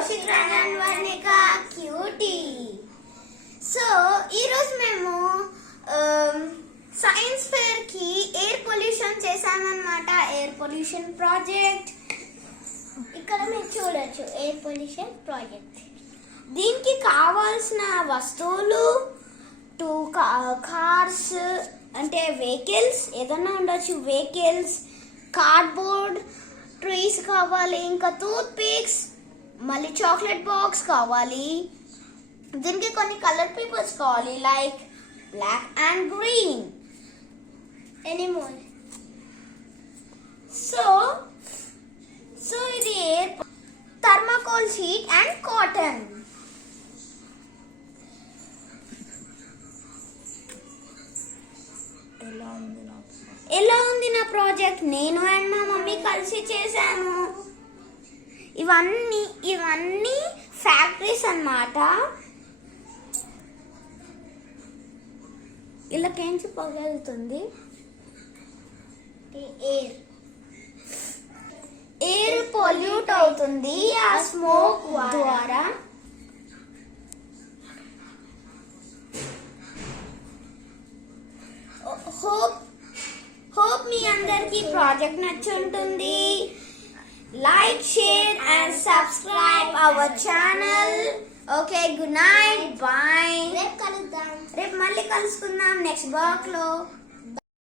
Kaushik Ranjan Varnika cutie. So ఈరోజు మేము science fair కి ఎయిర్ పొల్యూషన్ చేసామన్నమాట. ఎయిర్ పొల్యూషన్ ప్రాజెక్ట్ ఇక్కడ మీరు చూడొచ్చు. ఎయిర్ పొల్యూషన్ ప్రాజెక్ట్ దీనికి కావాల్సిన వస్తువులు 2 కార్స్ అంటే వెహికల్స్ ఏదన్నా ఉండొచ్చు. వెహికల్స్, కార్డ్బోర్డ్, ట్రీస్ కావాలి, ఇంకా టూత్ పిక్స్, మళ్ళీ చాక్లెట్ బాక్స్ కావాలి. దీనికి కొన్ని కలర్ పేపర్స్ కావాలి like black and green. Anymore so ఇది థర్మాకోల్ షీట్ అండ్ కాటన్. ఎలా ఉంది నా ప్రాజెక్ట్? నేను అండ్ మా మమ్మీ కలిసి చేశాను. ఇవన్నీ ఫ్యాక్టరీస్ అన్నమాట. ఇలా కేంచి పొగలుతుంది. ఎయిర్ పొల్యూట్ అవుతుంది ఆ స్మోక్ ద్వారా. హోప్ మీ అందరికి ప్రాజెక్ట్ నచ్చుంటుంది. Like, share and subscribe our channel. Okay, good night, bye. రేపు మళ్ళీ కలుసుకుందాం నెక్స్ట్ బ్లాగ్ లో.